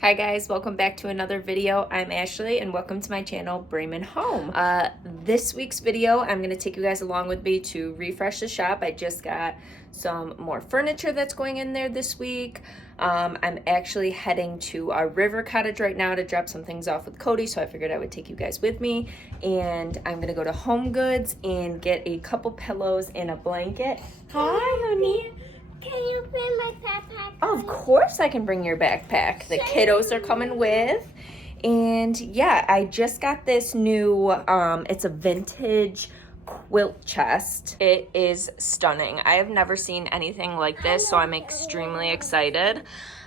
Hi guys, welcome back to another video. I'm Ashley and welcome to my channel, Bremen Home. This week's video, I'm going to take you guys along with me to refresh the shop. I just got some more furniture that's going in there this week. I'm actually heading to our river cottage right now to drop some things off with Cody, so I figured I would take you guys with me. And I'm going to go to Home Goods and get a couple pillows and a blanket. Hi, honey. Can you bring my backpack? Of course I can bring your backpack. The kiddos are coming with. And yeah, I just got this new, it's a vintage quilt chest. It is stunning. I have never seen anything like this, so I'm extremely excited.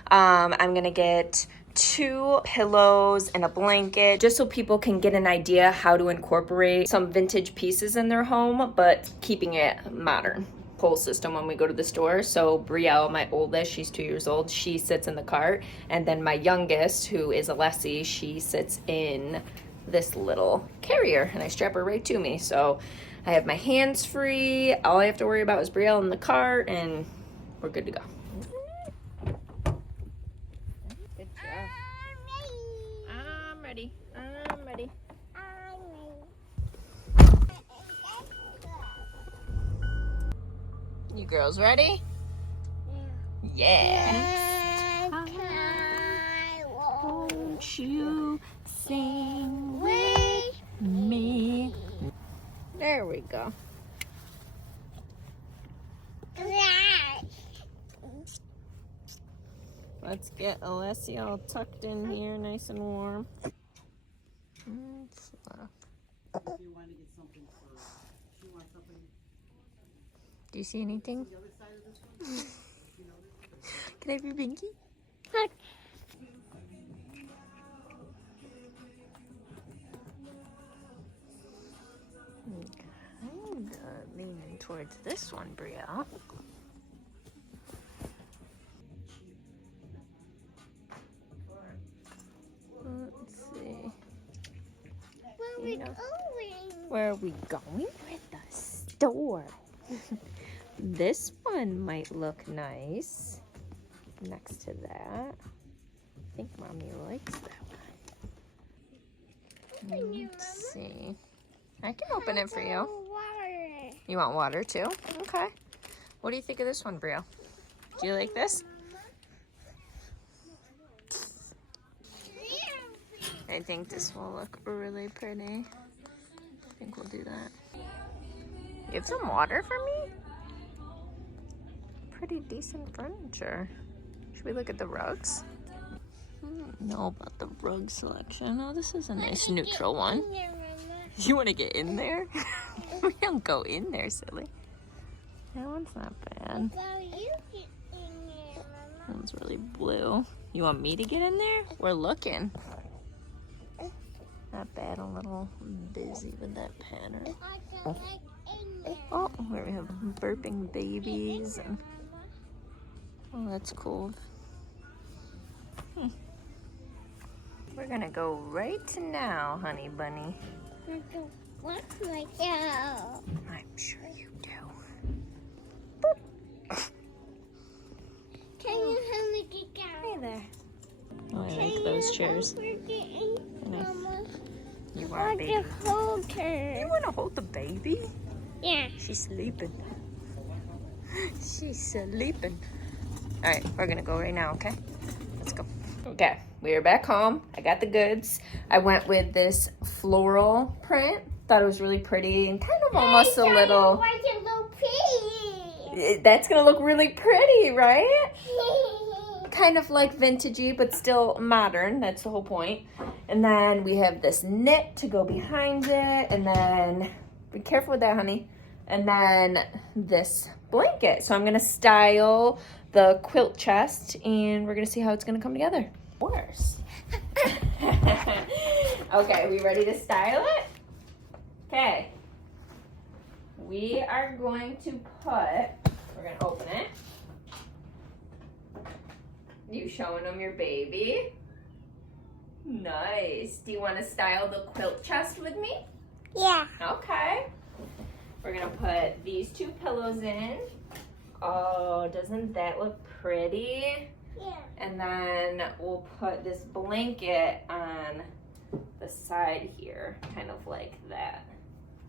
I'm gonna get 2 pillows and a blanket just so people can get an idea how to incorporate some vintage pieces in their home, but keeping it modern. Pull system when we go to the store. So Brielle, my oldest, she's 2 years old, she sits in the cart, and then my youngest, who is Alessi, she sits in this little carrier, and I strap her right to me. So I have my hands free. All I have to worry about is Brielle in the cart, and we're good to go. Good job. I'm ready. I'm ready. You girls ready? Yeah. Won't you sing with me? There we go. Let's get Alessi all tucked in here, nice and warm. Do you see anything? Can I have your binky? Kind of leaning towards this one, Brielle. Let's see. Where are we going? Where are we going? With the store. This one might look nice next to that. I think Mommy likes that one. Let's see. I can open it for you. You want water too? Okay. What do you think of this one, Brielle? Do you like this? I think this will look really pretty. I think we'll do that. You have some water for me? Pretty decent furniture. Should we look at the rugs? I don't know about the rug selection. Oh, this is a nice neutral one. You want to get in there? We don't go in there, silly. That one's not bad. That one's really blue. You want me to get in there? We're looking. Not bad, a little busy with that pattern. Oh, where we have burping babies. And oh, that's cool. We're gonna go right to now, honey bunny. What's my dog? I'm sure you do. Can you help me get down? Hey there. Oh, I like those chairs. You want a baby? to hold her. You want to hold the baby? Yeah. She's sleeping. She's sleeping. All right, we're gonna go right now, okay? Let's go. Okay, we are back home. I got the goods. I went with this floral print. Thought it was really pretty and kind of almost a little... Why is it so pretty? That's gonna look really pretty, right? Kind of like vintagey, but still modern. That's the whole point. And then we have this knit to go behind it. And then, be careful with that, honey. And then this blanket. So I'm gonna style the quilt chest and we're gonna see how it's gonna come together. Of course. Okay, we ready to style it? Okay. We are going to we're gonna open it. You showing them your baby? Nice. Do you want to style the quilt chest with me? Yeah. Okay. We're gonna put these 2 pillows in. Oh, doesn't that look pretty? Yeah. And then we'll put this blanket on the side here, kind of like that.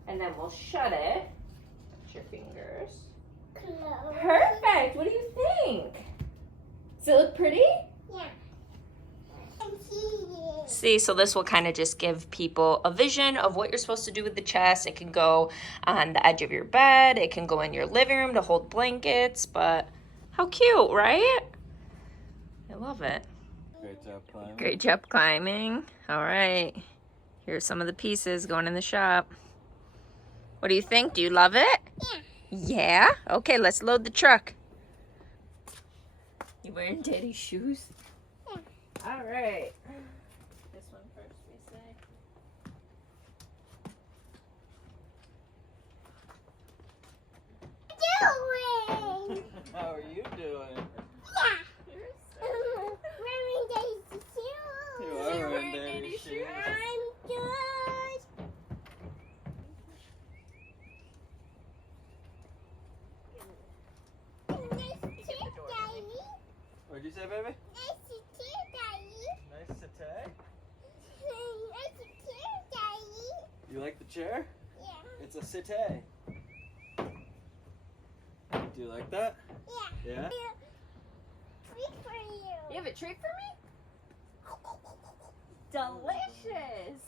And then we'll shut it. Touch your fingers. Close. Perfect. What do you think? Does it look pretty? Yeah. And see. See, so this will kind of just give people a vision of what you're supposed to do with the chest. It can go on the edge of your bed. It can go in your living room to hold blankets. But how cute, right? I love it. Great job climbing. Great job climbing. All right. Here's some of the pieces going in the shop. What do you think? Do you love it? Yeah. Yeah? Okay, let's load the truck. You wearing daddy's shoes? Yeah. All right. This one first, we say. Doing. How are you doing? Yeah. Wearing Daisy shoes. You are wearing daddy's shoes. I'm good. Nice to Daddy. What'd you say, baby? Nice to Daddy. Nice satay. Nice to Daddy. You like the chair? Yeah. It's a satay. Do you like that? Yeah. Yeah? Treat for you. You have a treat for me? Delicious.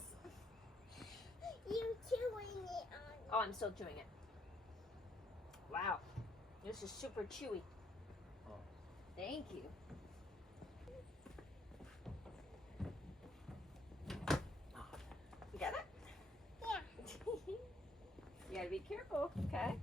You chewing it on. Oh, I'm still chewing it. Wow. This is super chewy. Oh. Thank you. You got it? Yeah. You gotta be careful, okay?